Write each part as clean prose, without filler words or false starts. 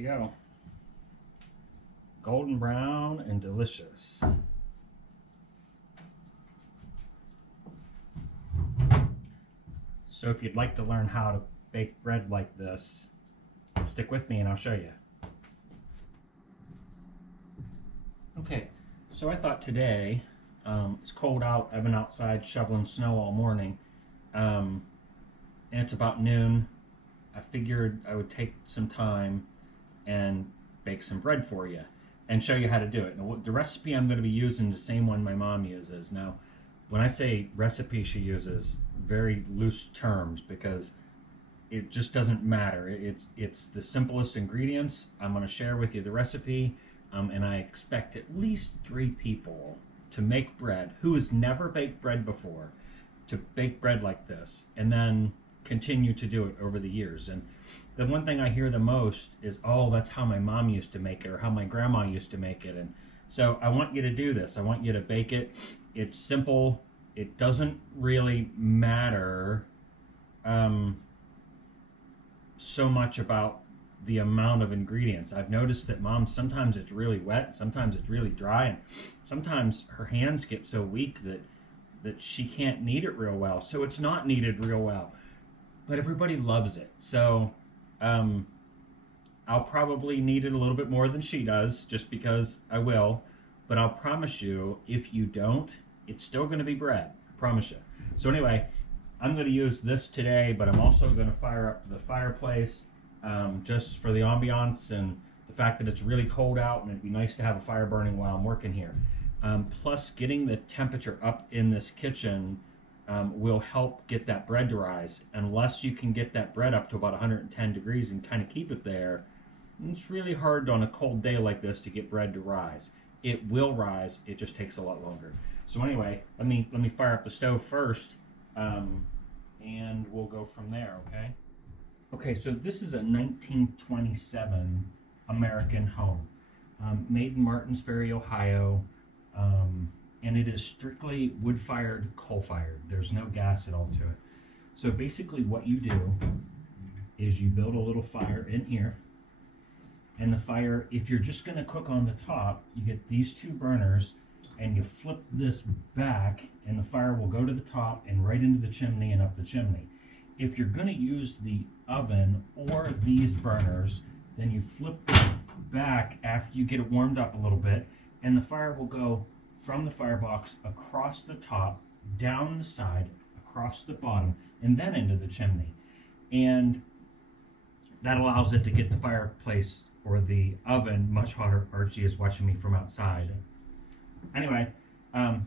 you go. Golden brown and delicious. So if you'd like to learn how to bake bread like this, stick with me and I'll show you. Okay, so I thought today, it's cold out, I've been outside shoveling snow all morning, and it's about noon. I figured I would take some time and bake some bread for you and show you how to do it. Now, the recipe I'm going to be using, the same one my mom uses. Now, when I say recipe she uses, very loose terms, because it just doesn't matter. It's the simplest ingredients. I'm going to share with you the recipe, and I expect at least 3 people to make bread who has never baked bread before to bake bread like this, and then continue to do it over the years. And the one thing I hear the most is, oh, that's how my mom used to make it, or how my grandma used to make it. And so I want you to do this. I want you to bake it. It's simple. It doesn't really matter so much about the amount of ingredients. I've noticed that mom, sometimes it's really wet, sometimes it's really dry, and sometimes her hands get so weak that she can't knead it real well. So it's not kneaded real well. But everybody loves it. So I'll probably knead it a little bit more than she does, just because I will. But I'll promise you, if you don't, it's still going to be bread. I promise you. So anyway, I'm going to use this today, but I'm also going to fire up the fireplace just for the ambiance and the fact that it's really cold out, and it'd be nice to have a fire burning while I'm working here. Plus, getting the temperature up in this kitchen will help get that bread to rise. Unless you can get that bread up to about 110 degrees and kind of keep it there, it's really hard on a cold day like this to get bread to rise. It will rise, it just takes a lot longer. So anyway, let me fire up the stove first, and we'll go from there, okay? Okay, so this is a 1927 American home, made in Martins Ferry, Ohio. And it is strictly wood-fired, coal-fired. There's no gas at all to it. So basically what you do is you build a little fire in here, and the fire, if you're just going to cook on the top, you get these 2 burners, and you flip this back, and the fire will go to the top and right into the chimney and up the chimney. If you're going to use the oven or these burners, then you flip this back after you get it warmed up a little bit, and the fire will go from the firebox across the top, down the side, across the bottom, and then into the chimney. And that allows it to get the fireplace or the oven much hotter. Archie is watching me from outside. Anyway,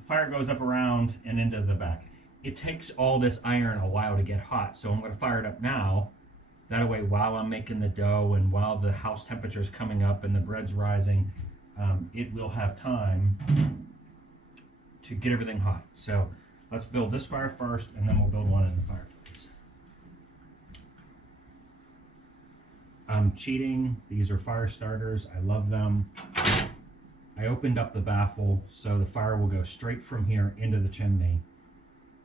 fire goes up around and into the back. It takes all this iron a while to get hot, so I'm going to fire it up now. That way, while I'm making the dough and while the house temperature is coming up and the bread's rising, it will have time to get everything hot. So let's build this fire first, and then we'll build one in the fireplace. I'm cheating. These are fire starters. I love them. I opened up the baffle so the fire will go straight from here into the chimney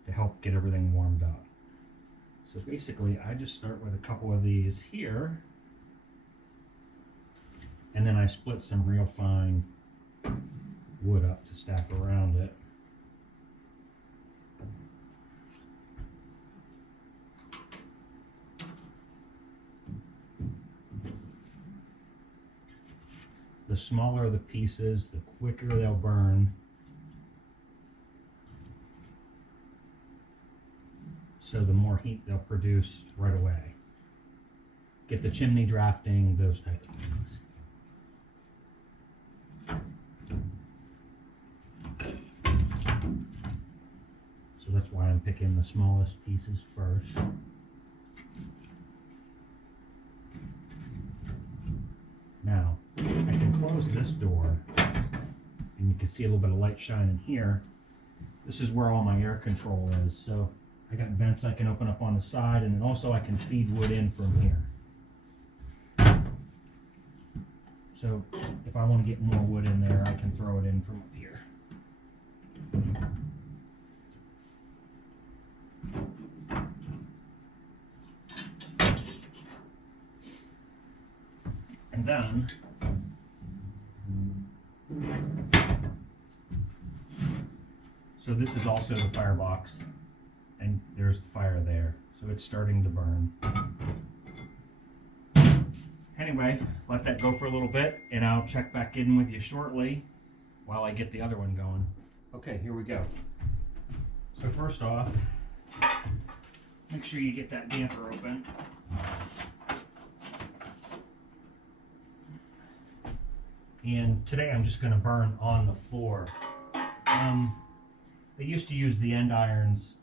to help get everything warmed up. So basically, I just start with a couple of these here, and then I split some real fine wood up to stack around it. The smaller the pieces, the quicker they'll burn. So the more heat they'll produce right away. Get the chimney drafting, those types of things. So that's why I'm picking the smallest pieces first. Now, I can close this door, and you can see a little bit of light shining here. This is where all my air control is. So I got vents I can open up on the side, and then also I can feed wood in from here. So if I want to get more wood in there, I can throw it in from up here. And then so this is also the firebox, and there's the fire there. So it's starting to burn. Anyway, let that go for a little bit, and I'll check back in with you shortly while I get the other one going. Okay, here we go. So first off, make sure you get that damper open. And today I'm just going to burn on the floor. They used to use the end irons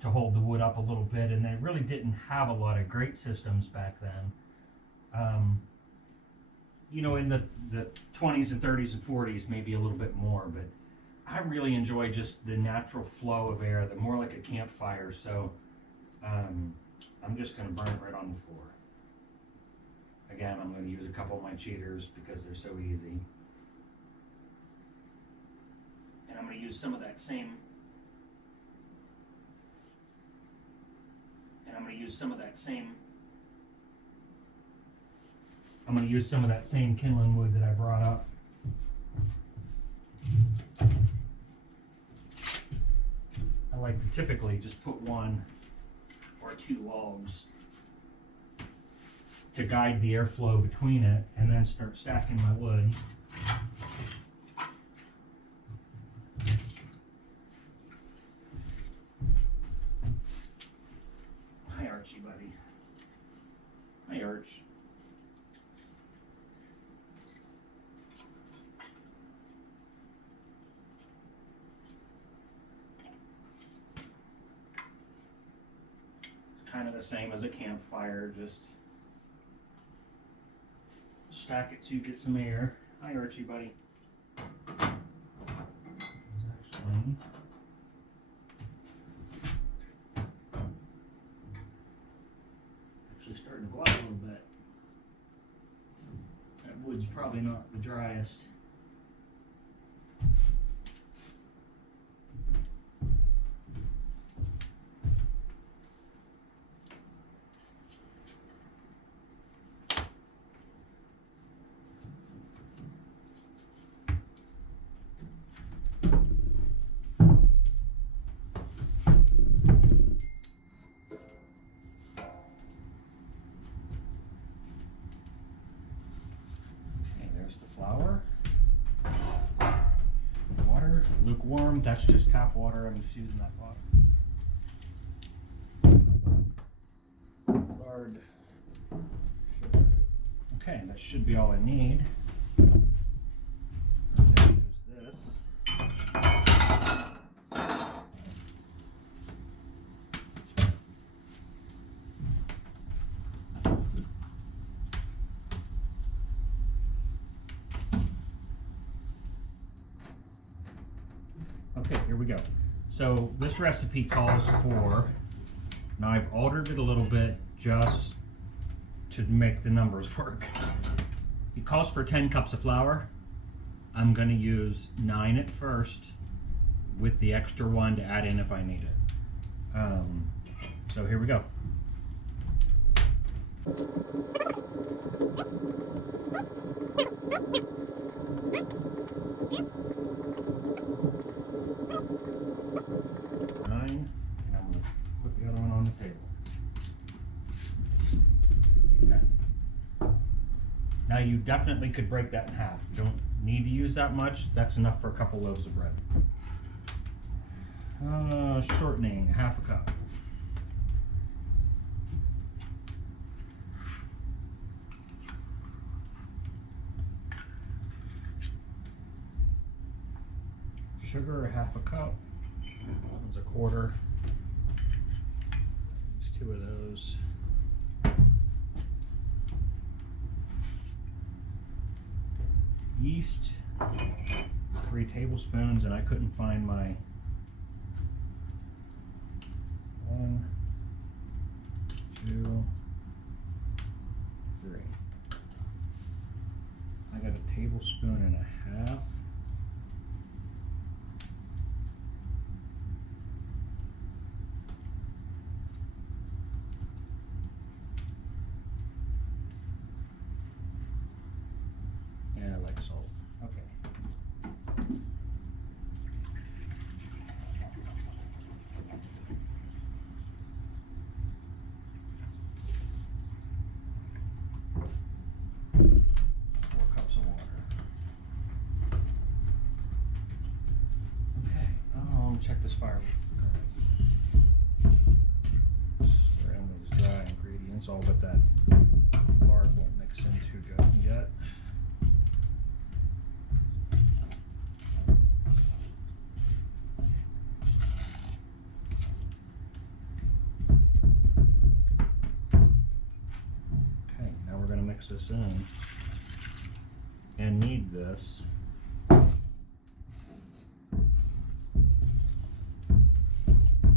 to hold the wood up a little bit, and they really didn't have a lot of grate systems back then. You know, in the 20s and 30s and 40s, maybe a little bit more, but I really enjoy just the natural flow of air, the more like a campfire, so I'm just going to burn it right on the floor. Again, I'm going to use a couple of my cheaters because they're so easy. And I'm going to use some of that same kindling wood that I brought up. I like to typically just put 1 or 2 logs to guide the airflow between it, and then start stacking my wood. Hi, Archie, buddy. Hi, Arch. It's kind of the same as a campfire, just stack it so you get some air. Hi, Archie, buddy. It's actually starting to go out a little bit. That wood's probably not the driest. Flour, water, lukewarm, that's just tap water, I'm just using that water. Lard, sugar. Okay, that should be all I need. I'm going to use this. Okay, here we go. So this recipe calls for, now I've altered it a little bit just to make the numbers work. It calls for 10 cups of flour. I'm going to use 9 at first with the extra 1 to add in if I need it. So here we go. Now you definitely could break that in half. You don't need to use that much. That's enough for a couple loaves of bread. Shortening, 1/2 cup. Sugar, 1/2 cup. That one's 1/4. There's 2 of those. Yeast, 3 tablespoons, and I couldn't find my 1, 2, 3. I got 1.5 tablespoons. fire. Around those dry ingredients, all but that lard won't mix in too good yet. Okay, now we're going to mix this in and knead this.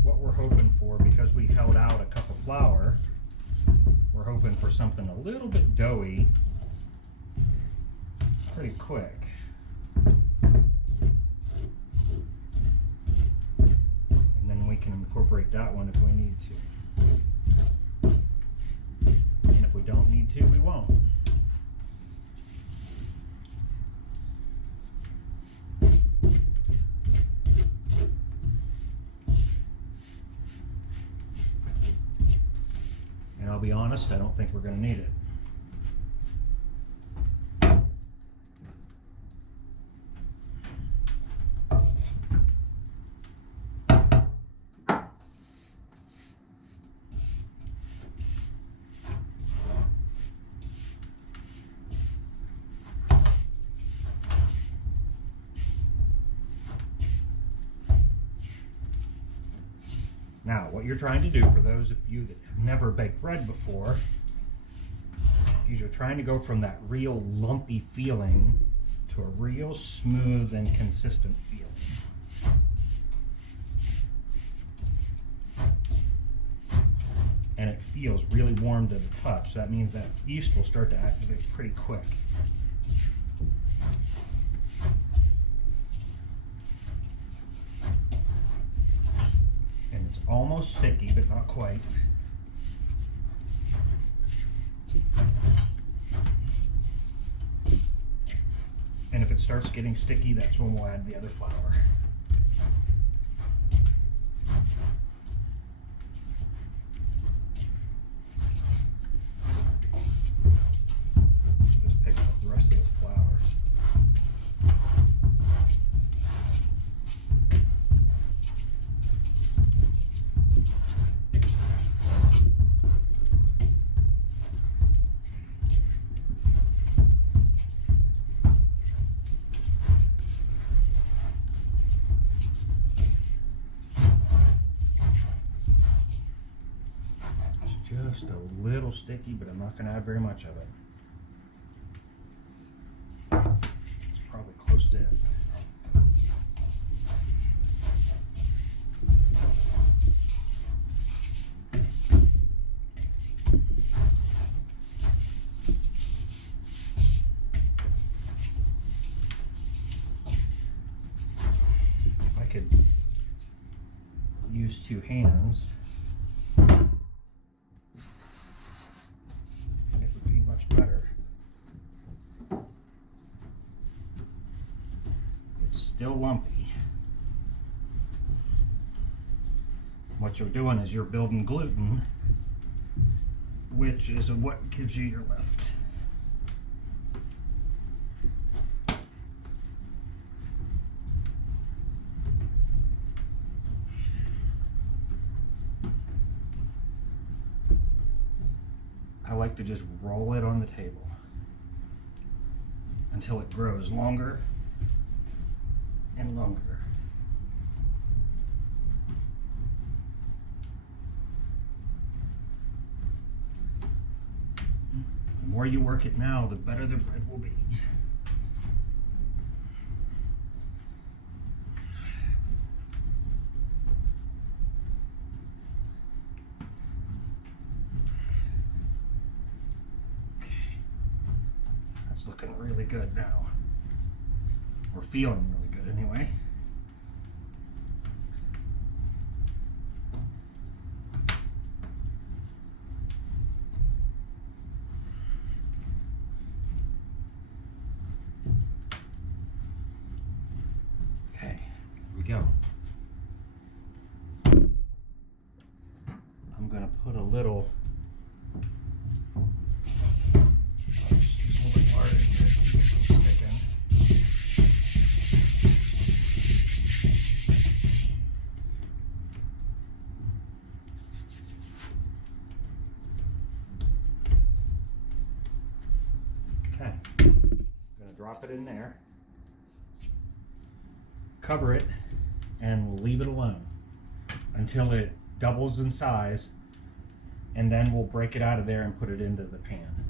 What we're hoping for, because we held out a cup of flour, we're hoping for something a little bit doughy pretty quick. And then we can incorporate that one if we need to. And if we don't need to, we won't. And I'll be honest, I don't think we're going to need it. Now, what you're trying to do, for those of you that have never baked bread before, is you're trying to go from that real lumpy feeling to a real smooth and consistent feeling. And it feels really warm to the touch. That means that yeast will start to activate pretty quick. It's almost sticky, but not quite. And if it starts getting sticky, that's when we'll add the other flour. Just pick up the rest of those flours. Just a little sticky, but I'm not going to add very much of it. It's probably close to it. If I could use two hands, better. It's still lumpy. What you're doing is you're building gluten, which is what gives you your lift. I like to just roll it on the table until it grows longer and longer. The more you work it now, the better the bread will be. Looking really good now. We're feeling really good anyway. Okay, here we go. I'm going to put a little drop it in there, cover it, and we'll leave it alone until it doubles in size, and then we'll break it out of there and put it into the pan.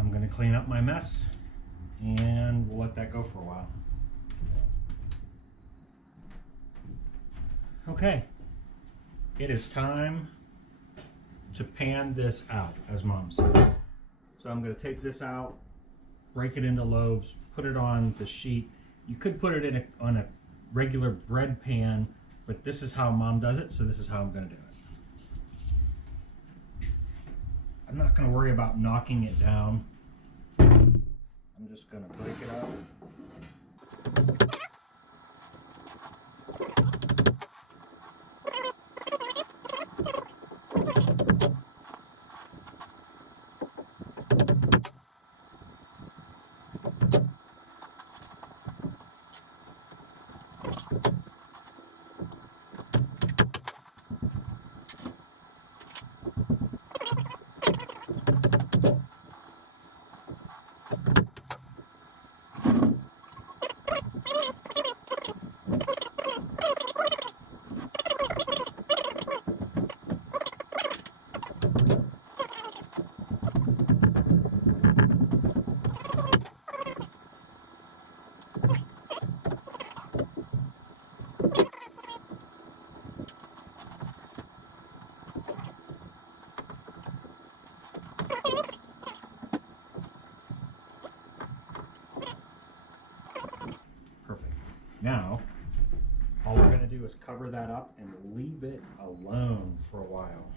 I'm going to clean up my mess and we'll let that go for a while. Okay, it is time to pan this out, as Mom says. So I'm going to take this out, break it into lobes, put it on the sheet. You could put it in on a regular bread pan, but this is how Mom does it, so this is how I'm going to do it. I'm not going to worry about knocking it down. I'm just going to break it out. Now, all we're going to do is cover that up and leave it alone for a while.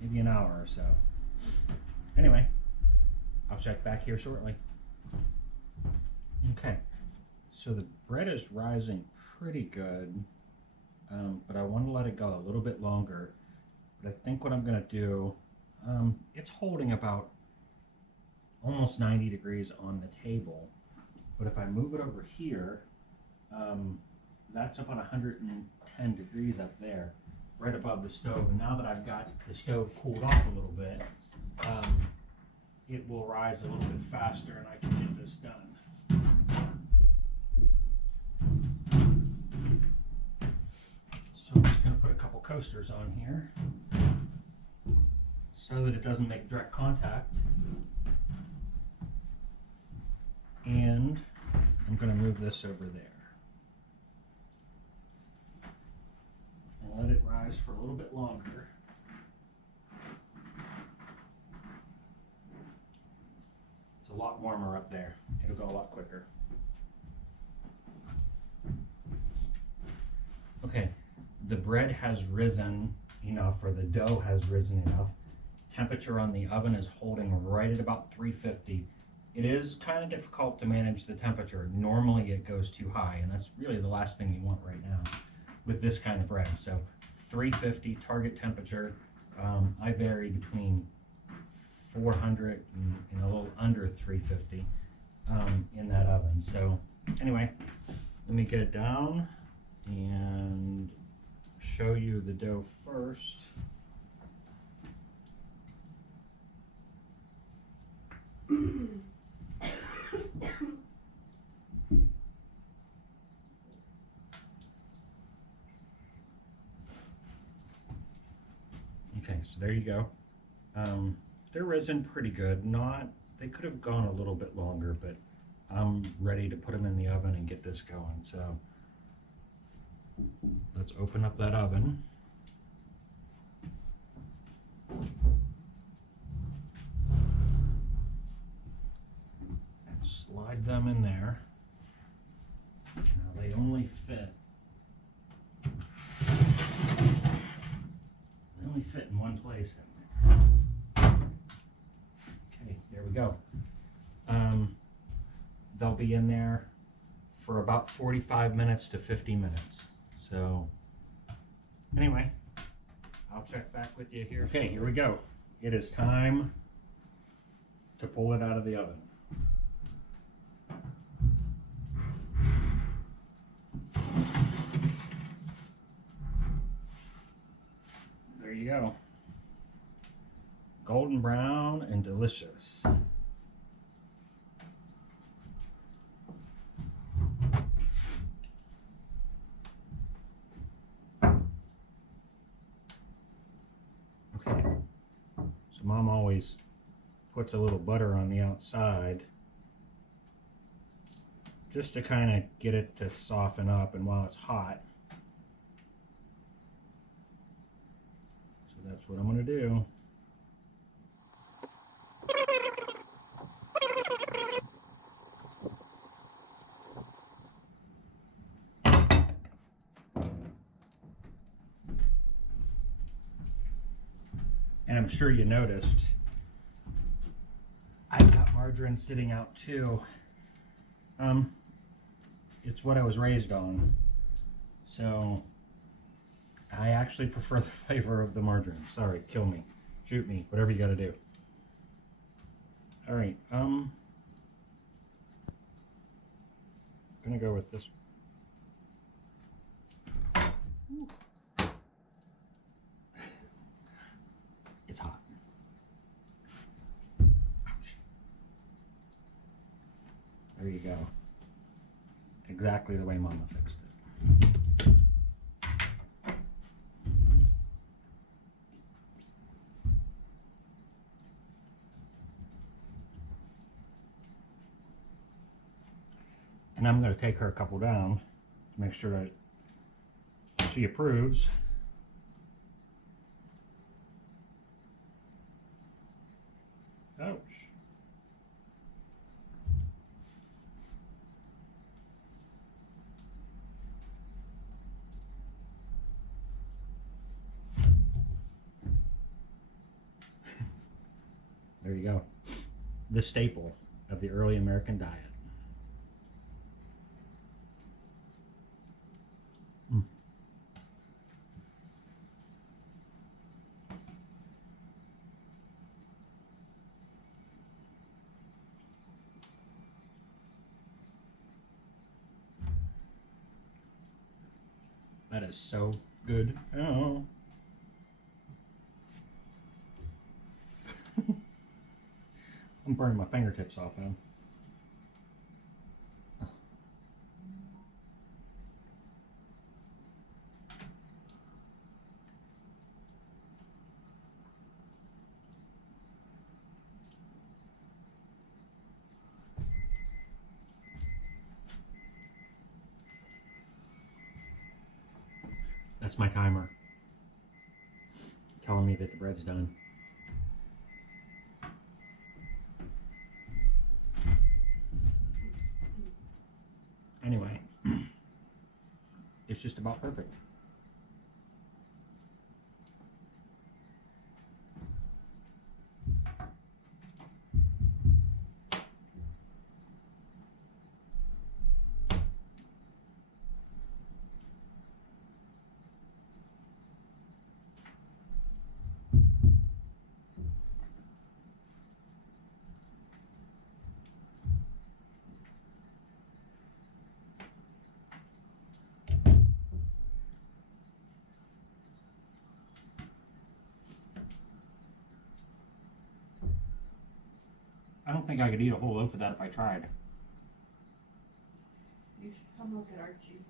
Maybe an hour or so. Anyway, I'll check back here shortly. Okay, so the bread is rising pretty good, but I want to let it go a little bit longer. But I think what I'm going to do, it's holding about almost 90 degrees on the table. But if I move it over here, that's about 110 degrees up there, right above the stove. And now that I've got the stove cooled off a little bit, it will rise a little bit faster and I can get this done. So I'm just going to put a couple coasters on here so that it doesn't make direct contact. And I'm going to move this over there and let it rise for a little bit longer. It's a lot warmer up there. It'll go a lot quicker. Okay, the bread has risen enough, or the dough has risen enough. Temperature on the oven is holding right at about 350. It is kind of difficult to manage the temperature. Normally it goes too high, and that's really the last thing you want right now with this kind of bread. So 350 target temperature. I vary between 400 and a little under 350 in that oven. So anyway, let me get it down and show you the dough first. Okay, so there you go. They're risen pretty good. They could have gone a little bit longer, but I'm ready to put them in the oven and get this going. So let's open up that oven. And slide them in there. Now they only fit in one place in there. Okay, there we go. They'll be in there for about 45 minutes to 50 minutes. So anyway, I'll check back with you here. Okay, here we go. It is time to pull it out of the oven. go. Golden brown and delicious. Okay, so Mom always puts a little butter on the outside just to kind of get it to soften up, and while it's hot. So that's what I'm going to do. And I'm sure you noticed I've got margarine sitting out too. It's what I was raised on, so I actually prefer the flavor of the margarine. Sorry, kill me, shoot me, whatever you gotta do. All right, I'm gonna go with this. It's hot. Ouch. There you go. Exactly the way Mama fixed it. And I'm going to take her a couple down to make sure that she approves. Ouch. There you go. The staple of the early American diet. That is so good. Oh. I'm burning my fingertips off now. That's my timer telling me that the bread's done. Anyway, it's just about perfect. I don't think I could eat a whole loaf of that if I tried. You should come look at Archie.